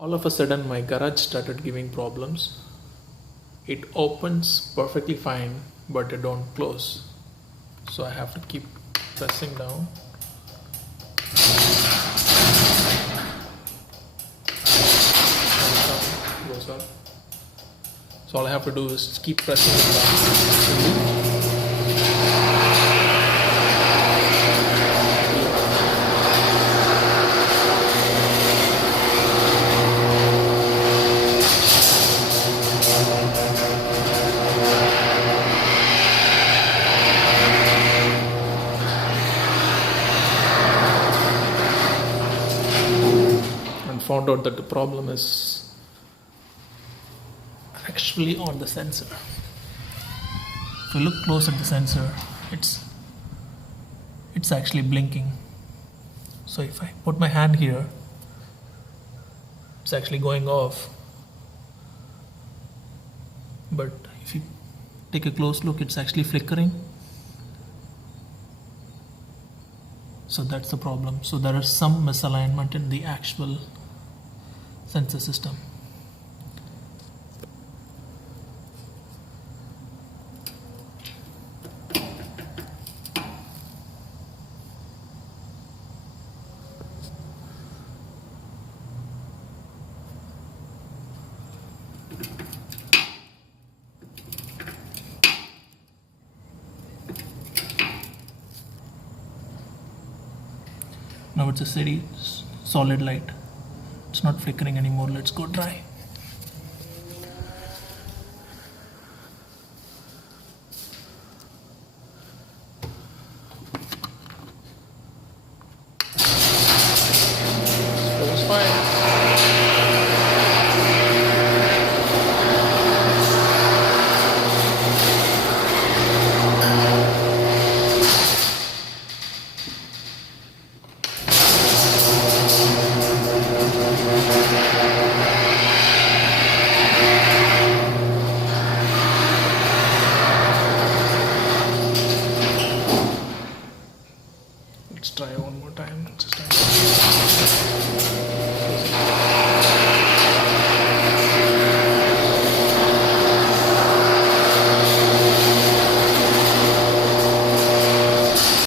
All of a sudden my garage started giving problems. It opens perfectly fine, but it don't close. So I have to keep pressing down. Goes up. So all I have to do is keep pressing it down. And found out that the problem is actually on the sensor. If you look close at the sensor, it's actually blinking. So if I put my hand here, it's actually going off. But if you take a close look, it's actually flickering. So that's the problem. So there is some misalignment in the actual sensor system. Now it's a steady solid light. It's not flickering anymore. Let's go dry.